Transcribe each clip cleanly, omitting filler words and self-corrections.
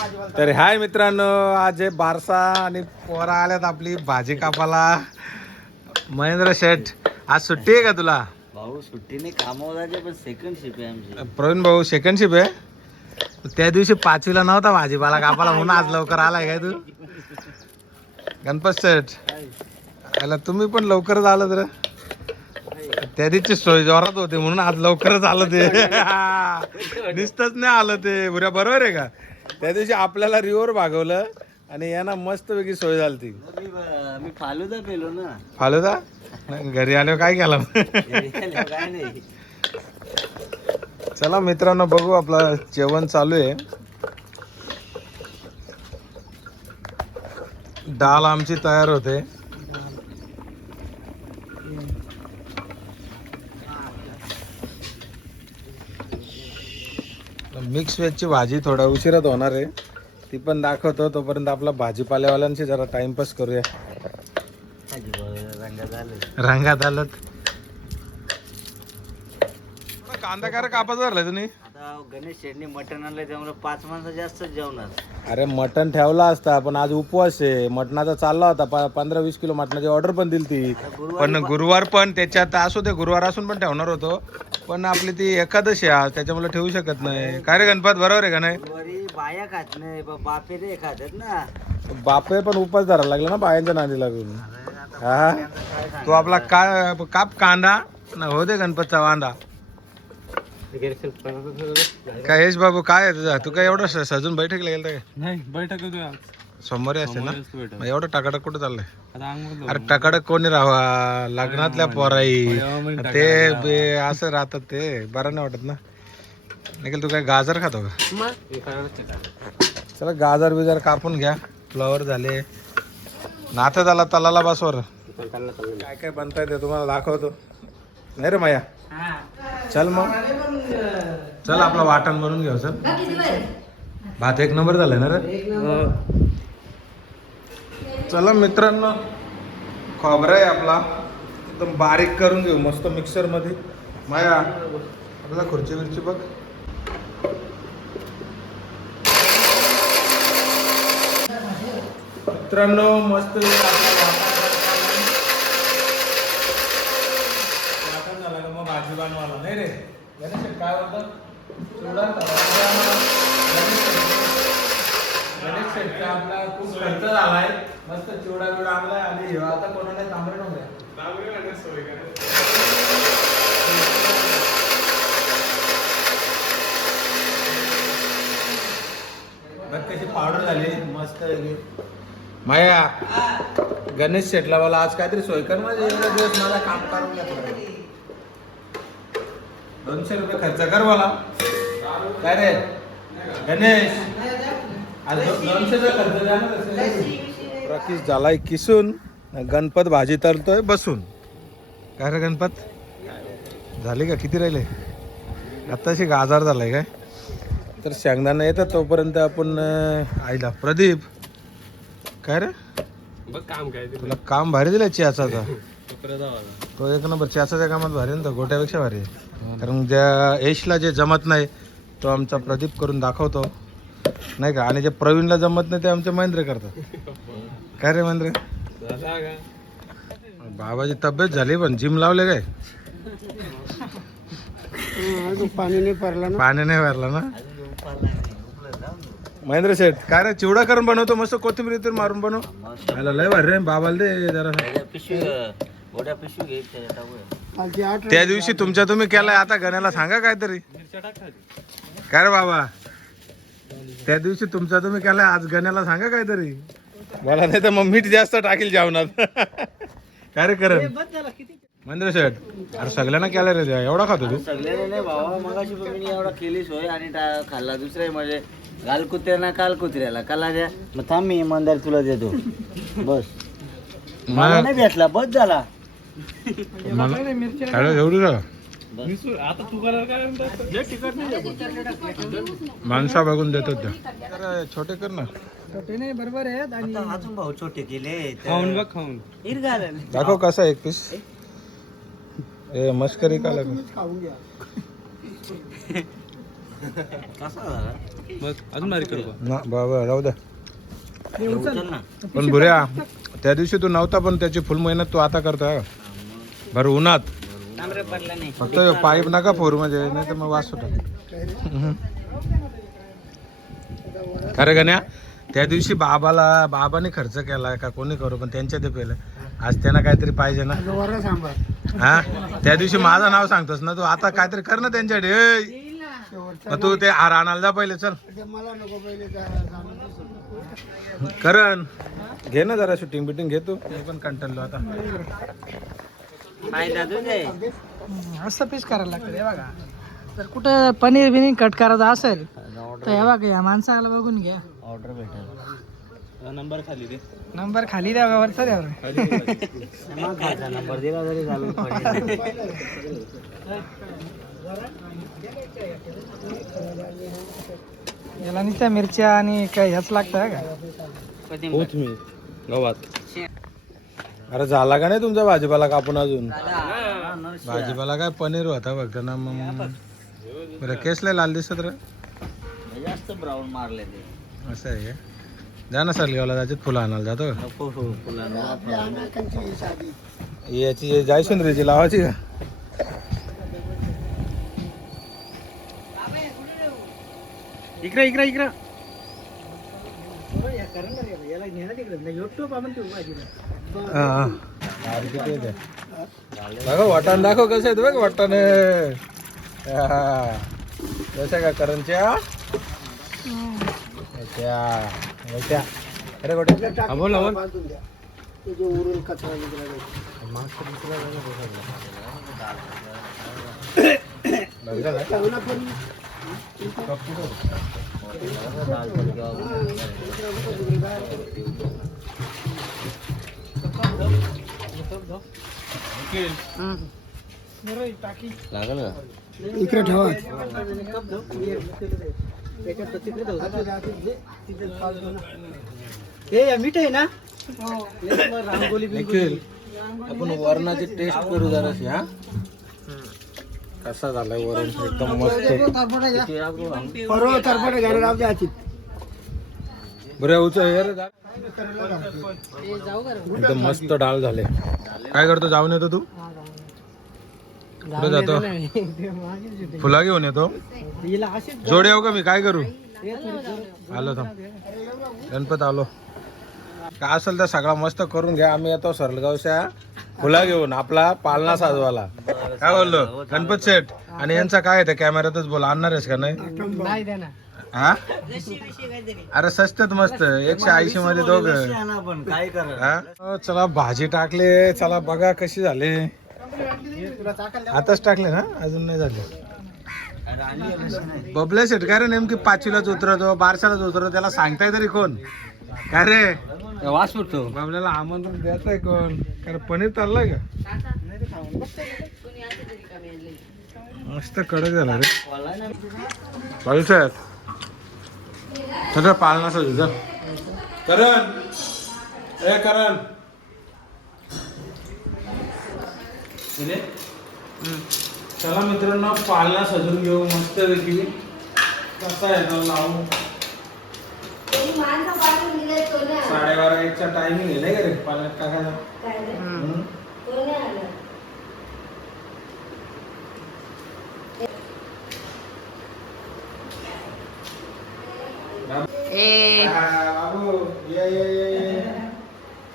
तर हाय मित्रांनो, आज बारसा आणि पोरा आल्यात आपली भाजी कापाला. महेंद्र शेठ, आज सुट्टी आहे का तुला? भाऊ सुट्टी नाही, कामावर जायचे पण सेकंड शिप आहे आमची. प्रवीण भाऊ सेकंड शिप आहे. त्या दिवशी 5वीला नव्हता भाजीपाला कापाला म्हणून आज लवकर आलाय काय तू? गणपत शेठ, याला तुम्ही पण लवकरच आलं तर. त्या दिवशी सोय जोरात होते म्हणून आज लवकरच आलं ते. नुसतंच नाही आलं ते. बुऱ्या बरोबर आहे का? त्या दिवशी आपल्याला रिव्हर भागवलं आणि यांना मस्त वेगळी सोय झाली ती. मी फालुदा पेलो ना. फालुदा घरी आल्यावर काय केलं? काय नाही. चला मित्रांनो, बघू आपलं जेवण चालू आहे. डाळ आमची तयार होते. मिक्स व्हेजची भाजी थोडा उशिरात होणार आहे, ती पण दाखवतो. तोपर्यंत आपला भाजीपालेवाल्यांशी जरा टाइमपास करूया. रंगात आलं. कांदा काय कापायचा झालाय तुम्ही? आता गणेश शेटणी मटण आणलंय त्यामुळे 5 माणसं जास्त जेवणार. अरे मटण ठेवला असता, पण आज उपवास आहे. मटणाचा चालला होता. 15-20 किलो मटणाची ऑर्डर पण दिली ती. पण गुरुवार पण त्याच्यात असू दे, गुरुवार असून पण ठेवणार होतो. पण आपली ती एकादशी आहे, त्याच्यामुळे ठेवू शकत नाही. काय रे गणपत, बरोबर आहे का नाही? गुरुवारी बाया खात नाही, बापे रे खातात ना. बापे पण उपास धरायला लागला ना बायांच्या नादी लागून. हा, तू आपला काप कांदा ना, हो दे गणपतचा वांदा. काय यश बाबू, काय आहे तुझा? तू काय एवढं सजून बैठकला गेलं काय? नाही, बैठक सोमवारी असते ना. मग एवढं टाकाटक कुठं चाललंय? अरे टाकाटक कोणी राहावा, लग्नातल्या पोराई ते असं राहतात. ते बरं नाही वाटत ना. निखिल, तू काय गाजर खातो का? चला गाजर बिजर कापून घ्या. फ्लावर झाले, नातं झाला तलाला बसवर. काय काय बनताय ते तुम्हाला दाखवतो. नाही रे माया, चल मग चल आपला वाटण बनवून घेऊ. चल, भात 1 नंबर झालाय ना रे. चला मित्रांनो, खोबरा आहे आपला, एकदम बारीक करून घेऊ मस्त मिक्सर मध्ये. माया, आपल्याला खुर्ची बिर्ची बघ. मित्रांनो मस्त वाटण झालं का मग भाजी बनवायला. नाही रे गणेश, काय होतं चिवडा गणेश शेटचा आपला खूप खर्च झालाय. मस्त चिवडा बिवडा आणलाय. आणि आता कोणाला तांबडे नव्हते. बघ कशी पावडर झाली मस्त वेगळी. माया, गणेश शेटला मला आज काहीतरी सोय कर. माझे एवढे दिवस मला काम करून घेतलं. 200 रुपये खर्च कर मला. काय रे गणेश, आज 200चा खर्च द्या ना. प्रकीश झालाय किसून, गणपत भाजी तळतोय बसून. काय रे गणपत, झाली का? किती राहिले? आत्ताशी गाजार झालाय काय? तर शेंगदाणा येतात तोपर्यंत आपण आईला. प्रदीप, काय रे बघ काम काय तुला काम भारी दिलाय चियाचा. तो 1 नंबर चियाच्या कामात भारी ना, तो गोट्यापेक्षा भारी आहे. कारण ज्या यशला जे जमत नाही तो आमचा प्रदीप करून दाखवतो, नाही का? आणि जे प्रवीणला जमत नाही ते आमचे महेंद्र करतात. काय रे महेंद्र, बाबाची तब्येत झाली पण जिम लावले काय? पाणी नाही भरला ना. पाणी नाही भरला ना. महेंद्र शेठ, काय रे चिवडा करून बनवतो मस्त, कोथिंबीर मारून बनव. याला लय भारी रे. बाबाला दे जरा. त्या दिवशी तुमच्या तुम्ही केलाय, आता गण्याला सांगा काहीतरी. काय रे बाबा, त्या दिवशी तुमचा तुम्ही केलाय, आज गण्याला सांगा काहीतरी. मला नाही तर मग मीठ जास्त टाकील जेवणात. काय रे करण महेंद्र शेठ, अरे सगळ्यांना केलं रे. एवढा खातो तू? सगळ्यांना नाही बाबा, मगाशी पण मी एवढा केली सोय आणि खाल्ला. दुसरे म्हणजे गाल कुत्र्याला काल कुत्र्याला कला द्या. मग थांब, मी इमानदार तुला देतो. बस मला नाही भेटला, बस झाला. एवढी का आता तू माणसा बघून देतो त्या. छोटे कर ना. छोटे नाही बरोबर आहे. आणि अजून भाऊ छोटे केले. खाऊन बघ, खाऊन दाखव कसा 1 पीस. ए मस्करी का लागू. खाऊन घ्या. कसा झाला बघ अजून बारीक करू का? ना बाबा राहू दे. उचल ना. पण बुऱ्या त्या दिवशी तू नव्हता, पण त्याची फुल मेहनत तू आता करतोय बरं उन्हात. तांबरे पडला नाही. फक्त पाईप नका फोर म्हणजे, नाही तर मग वास होता. खरं गण्या त्या दिवशी बाबाने खर्च केलाय का कोणी करू, पण त्यांच्या ते पेलं. आज त्यांना काहीतरी पाहिजे ना. हा त्या दिवशी माझं नाव सांगतोस ना तू, आता काहीतरी कर ना त्यांच्याकडे. मग तू ते हार आणायला जा पहिले, चल. करण घे ना जरा शूटिंग बिटिंग घे तू. मी पण कंटाळलो आता. फायदा तुझे. असं पीस करायला लागतं हे बघा. जर कुठं पनीर बिनीर कट करायचं असेल तर हे बघा या माणसाला बघून घ्या. ऑर्डर भेटेल. नंबर खाली दे. नंबर खाली द्या वरचा द्या. मग खायचा नंबर दिला तरी चालू. याला नुसत्या मिरच्या आणि काय ह्याच लागतं का? कोथिंबीर. गव्हात. अरे झाला का नाही तुमचा भाजीपाला कापून अजून? भाजीपाला काय पनीर होता फक्त ना. मग बरं केसले लाल दिसत रे. जास्त ब्राऊन मारले ते. असं आहे का? जा ना सरगावला जायचं, फुलं आणायला जातो. नको फुलांना. याची जायसुंदरीची लावायची का? इकडे इकडे इकडे. बघा वाटाण दाखव कसं आहे बघ वाटाण. कसं का करंच्या अरे गोट्या बोल बोल. लागल का? इकडे ठेवा. हे मीठ आहे ना. आपण वरणाची टेस्ट करू जराशी. हा कसा झालाय वरण एकदम मस्त. बरं एकदम मस्त डाळ झाले. काय करतो जाऊन येतो तू? कुठे जातो? फुला घेऊन येतो. जोड येऊ का मी? काय करू? आलो थांब. गणपत आलो. काय असेल तर सगळा मस्त करून घ्या. आम्ही येतो सरलगावच्या फुला घेऊन आपला पालना साजवाला. काय बोललो गणपत सेठ? आणि यांचा काय आहे कॅमेऱ्यातच बोला. आणणार आहेस का नाही? हा अरे स्वस्तात मस्त 180 मध्ये दोघं. काय करा. चला भाजी टाकले. चला बघा कशी झाले. आताच टाकले ना, अजून नाही झाले. बबल्या सेट काय रे नेमकी 5वीलाच उतरतो 12शालाच उतरतो, त्याला सांगताय तरी कोण? काय रे वास सुटतो. बबल्याला आमंत्रण द्यायचंय कोण? कारण पनीर चाललंय का? मस्त कडक झाला रे. पाहिजे सर सगळं पालना सजू. करण ए करण चला मित्रांनो पालना सजून घेऊ मस्त पैकी. कसा आहे ना लावू. 12:30 टायमिंग आहे नाही का रे पालनात टाकायला. बाबू ये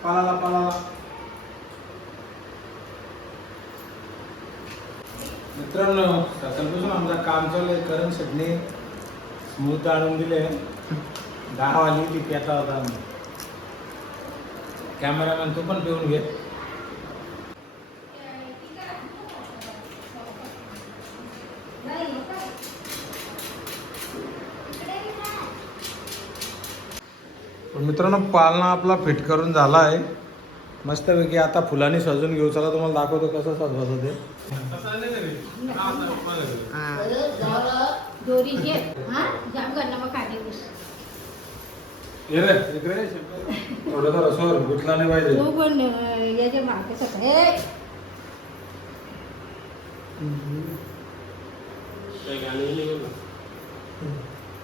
पालाला. मित्रांनो सकाळपासून आमचं काम चालू आहे. करण शेटने स्मूथ आणून दिले. 10 वाजली ती प्याता होता. कॅमेरामॅन तू पण पिऊन घे. मित्रांनो पालना आपला फिट करून झाला आहे मस्तपैकी. आता फुलांनी सजून घेऊ. चला तुम्हाला दाखवतो कसं सजवायचं ते. थोडं तर असं गुतला नाही पाहिजे.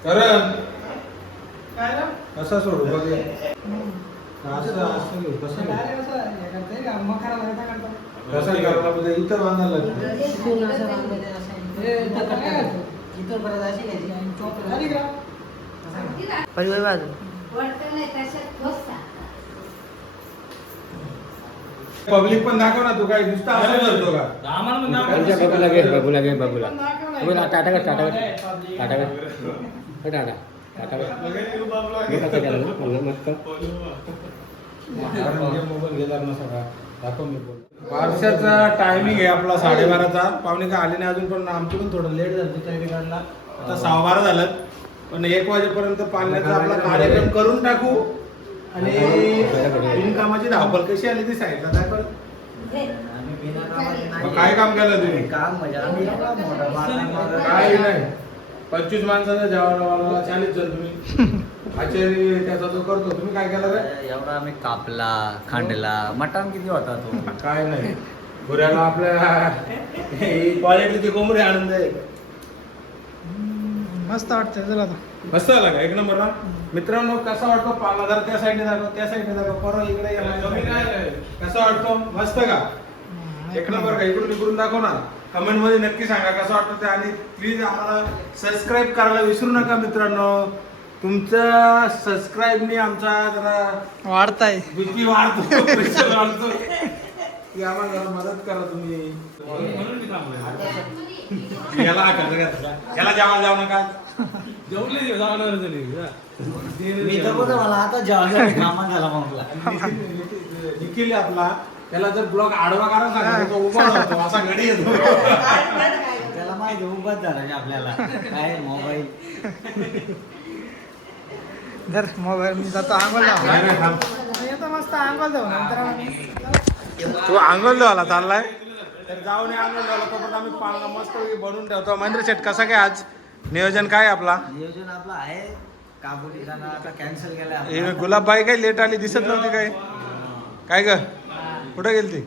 करण काय रे? कसा सोडू बघे हम्म. असं घेऊ कसं घेऊ? काय रे असं हे करते का? मखाना लागता करता. कसं करायला पाहिजे इथं बांधायला लागतं. इथून असं बांधायचं, असं. हे इथं कट करायचं. इथून परत अशी घ्यायची आणि चोप आली का? परिवार बाजू पब्लिक पण दाखव ना तू काय नुसता असं करतो का बाबूला घे बाबूला घे बाबूला पण दाखव ना. बाबूला टाटा कर टाटा कर हे टाटा कर हो, टाटा टाटा कर हे कसं केलं ना म्हणलं मस्त मोबाईल घेतात ना सगळा दाखव मी बोल बारशाचा टायमिंग आहे आपला 12:30चा. पाहुणे काय आले नाही अजून पण आमची पण थोडं लेट झालं टायमिंग काढला आता 12:15 झालं पण 1 वाजेपर्यंत पाण्याचा आपला कार्यक्रम करून टाकू आणि बिनकामाची धावपळ कशी आली ती साईडला दाखव. मग काय काम केलं तुम्ही काम म्हणजे आम्ही एवढा मोठा बाजार काय नाही 25 माणसाचा जेवणाला 40 जण तुम्ही आचार्य त्याचा तो करतो तुम्ही काय केलं रे एवढा आम्ही कापला खांडला मटण किती होता तो काय नाही पुऱ्याला आपल्या क्वालिटीची कोंबडी आनंद आहे. मस्त वाटतंय चला आता. मस्त झाला का एक नंबर ना मित्रांनो कसा वाटतो पाला जर त्या साईडने दाखव त्या साईडने दाखव परत इकडे या. कसा वाटतो मस्त का एक नंबर का इकडून इकडून दाखव ना कमेंट मध्ये नक्की सांगा कसं वाटतं ते आणि प्लीज आम्हाला सबस्क्राईब करायला विसरू नका मित्रांनो. तुमच्या सबस्क्राईबने आमचा जरा वाढताय. बीपी वाढतो pressure वाढतो की आम्हाला जरा मदत करा तुम्ही. याला हाकायचं घातला याला जेवायला जाऊ नका मी तर बोलतो मला आता जेव्हा कामा झाला म्हटला निखिल आपला त्याला जर ब्लॉग आडवा करा सांगा तो उभा राहतो असा घडी येतो. त्याला माहिती उभाच झाला नाही आपल्याला काय मोबाईल धर मोबाईल मी जातो आंघोळ नाही, जाऊ. नाही, थांब. येतो मस्त आंघोळ जाऊ नंतर तू आंघोळ द्यावाला चाललाय तर जाऊन आंघोळ द्यावाला तोपर्यंत आम्ही पाण्याला मस्त बनवून ठेवतो. महेंद्र शेट कसा काय आज नियोजन काय आपला नियोजन आपलं आहे काबुली जाणं आता कॅन्सल केलं हे गुलाबबाई काही लेट आली दिसत नव्हती काय काय ग कुठं गेली ती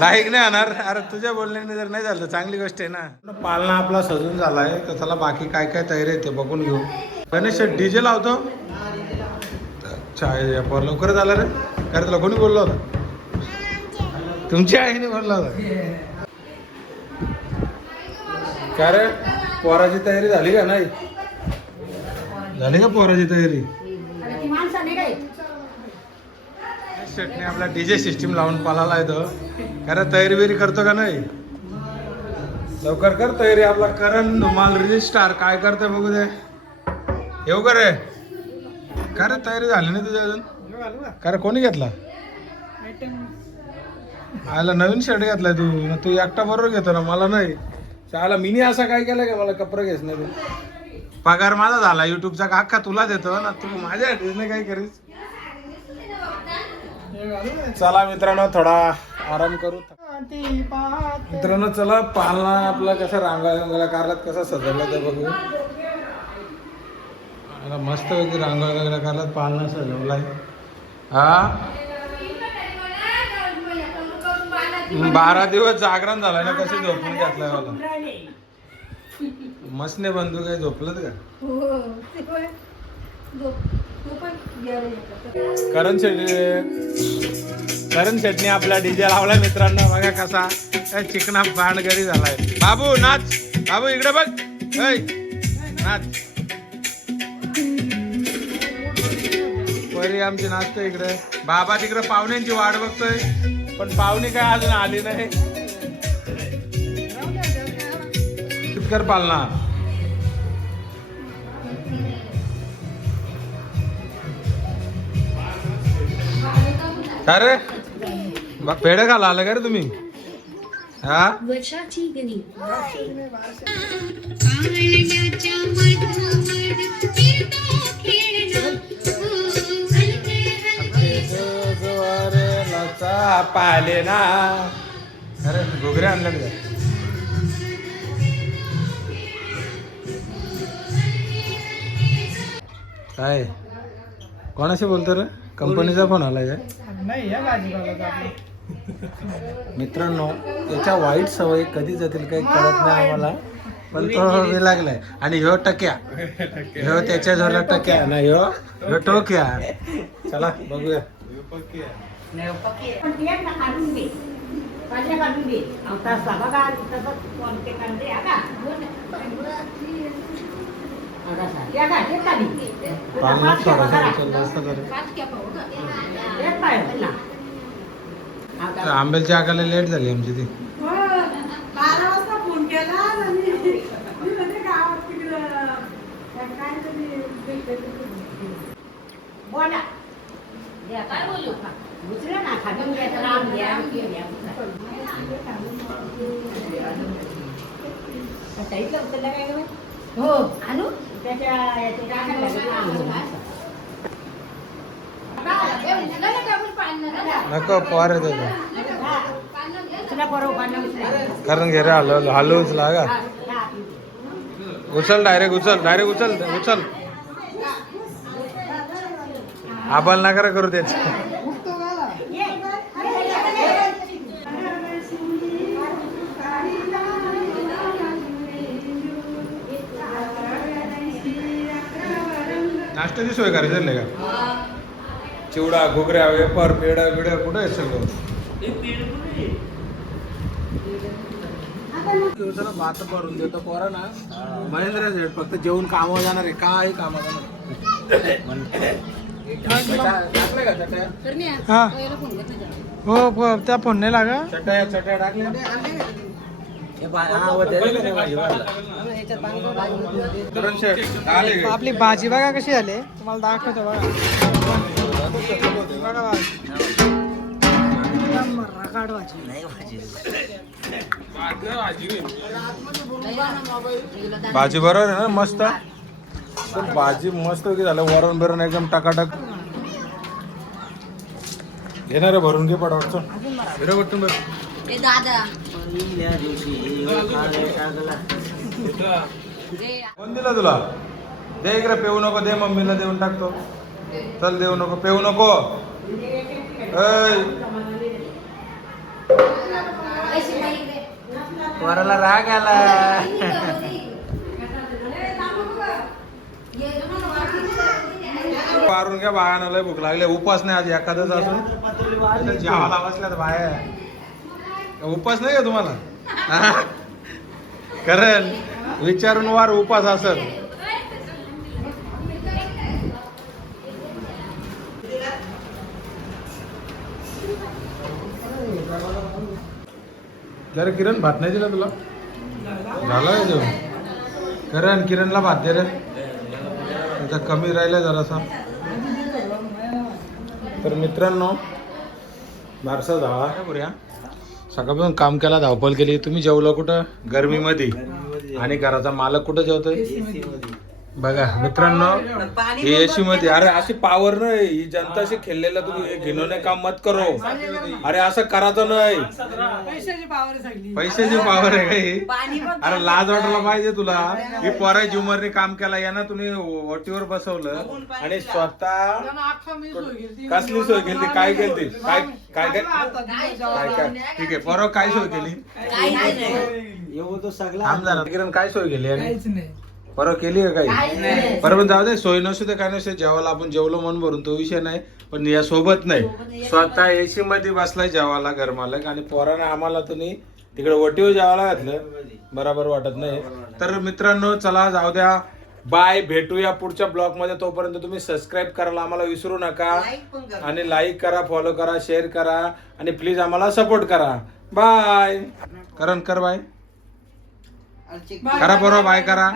लाईक नाही होणार अरे तुझ्या बोलण्याने जर नाही झालं चांगली गोष्ट आहे ना. पालना आपला सजून झालाय तर त्याला बाकी काय काय तयारी आहे ते बघून घेऊ. गणेश डीजे लावतो अच्छा लवकरच आला रे कारण तुला कोणी बोलला होता तुमच्या आईने बोलला होता काय रे पोराची तयारी झाली का नाही झाली का पोराची तयारी शेटने आपला डीजे सिस्टीम लावून पालाला येतो कारण तयारी बिरी करतो का नाही लवकर कर तयारी आपला करण धुमाल रजिस्टार काय करते बघू दे येऊ का रे काय रे तयारी झाली नाही तुझ्या अजून काय रे कोणी घेतला आयला नवीन शर्ट घेतलाय तू एकटा बरोबर घेतो ना मला नाही शाळा मिनी असा काय केलं का मला कपडे घेस नाही तू पगार माझा झाला युट्यूबचा का अख्खा तुला देतो ना तू माझ्या नाही काय करीस. चला मित्रांनो थोडा आराम करू मित्रांनो चला पालना आपला कसा रांगोळ्या कारलात कसा सजवला ते बघू. मस्त पैकी रांगोळ्या कारलात पालना सजवलाय हा 12 दिवस जागरण झालाय ना कसे झोपून घेतलाय मला मसने बंधू काय झोपलत का करण शेटने आपला डीजे लावलाय मित्रांनो बघा कसा चिकना पाणगरी झालाय. बाबू नाच बाबू इकडे बघ नाच परी आमची नाचतोय इकडे बाबा तिकडे पाहुण्यांची वाट बघतोय पण पाहुणे काय अजून आली नाही. कर पालना काय रे पेढे खाला आलं का रे तुम्ही हा पाहिले ना अरे घुगरे आणलं का काय कोणाशी बोलतो रे कंपनीचा फोन आलाय काय नाही या भाजीपाला मित्रांनो याच्या वाईट सवयी कधी जातील काही कळत नाही आम्हाला पण तो बी लागलाय. आणि ह्यो टक्या, ह्यो त्याच्या जोरला टक्या ना, ह्यो टोक्या. चला बघूया. पाण्यात थोडासा उचलला असता तरी. तर आंब्याच्या आगाला लेट झाली आमची ती. 12 वाजता फोन केला आणि मी म्हणते गावात तिकडं काय तरी बोला काय बोलू उचला ना खाजून घ्यायचं राम घ्या उचलला काय गं हो आणू त्याच्या नको पोरे त्याला कारण घे रे हलू उचला का उचल डायरेक्ट उचल आबाल ना करा करू त्याच. नाश्त्याची सोय करायची नाही का? चिवडा घुगऱ्या वेपर पेढा बिड्या कुठे आहे सगळं? दिवसाला भात भरून देतो पोरा ना. महेंद्र सेठ फक्त जेवण कामावर जाणार आहे, काय कामावर जाणार. हा हो त्या फोन नाही लागा. चटया टाकल्या. करण शेठ, आले. आपली भाजी बघा कशी झाली तुम्हाला दाखवतो बघा. बघा रकाड भाजी बरोबर आहे ना मस्त. भाजी मस्त की झालं. वरण बिरण एकदम टकाटक. घेणार रे भरून घे पटापट. हिरो बटून बस. कोण दिला तुला? दे इकडे. पेऊ नको, दे मम्मीला देऊन टाकतो. चल देऊ नको, पेऊ नको. वराला राग आला. मारून घ्या बायानं, लय भूक लागली. उपास नाही आज एखादच असून जेवायला बसल्यात बाया. उपास नाही का तुम्हाला? करण विचारून वार उपास असेल. जरा किरण भात नाही दिला तुला? झाला का जेवण? करण किरणला भात दे रे. त्याचा कमी राहिला जरासा. तर मित्रांनो बारसा झाला बऱ्या. सकाळपासून काम केला, धावपळ केली. तुम्ही जेवलं कुठं? गरमीमध्ये. आणि घराचा मालक कुठं जेवतोय? बघा मित्रांनो, हे एसी मध्ये. अरे अशी पावर नाही ही जनताशी खेळलेला. तुम्ही घेणं काम मत करो. अरे असं करायचं नाही. पैशाची पावर आहे काही. अरे लाज वाटायला पाहिजे तुला. ही पोरा ज्युमरने काम केला यांना तुम्ही ओटीवर बसवलं आणि स्वतः कसली सोय केली? काय केली? काय काय काय काय ठीक आहे पोरा काय सोय केली? किरण काय सोय केली? बरोबर केली का काही? बरोबर जाऊ दे. सोय नसू दे काय नसते. जेवायला आपण जेवलो मन भरून तो विषय नाही. पण या सोबत नाही. स्वतः एसी मध्ये बसलाय जेवायला घरमालक. आणि पोराने आम्हाला तुम्ही तिकडे ओटीवर जेवायला घातलं. बरोबर वाटत नाही. तर मित्रांनो चला जाऊ द्या. बाय. भेटूया पुढच्या ब्लॉग मध्ये. तोपर्यंत तुम्ही सबस्क्राईब करायला आम्हाला विसरू नका. आणि लाईक करा, फॉलो करा, शेअर करा. आणि प्लीज आम्हाला सपोर्ट करा. बाय. करण कर बाय. करा बरोबर. बाय करा.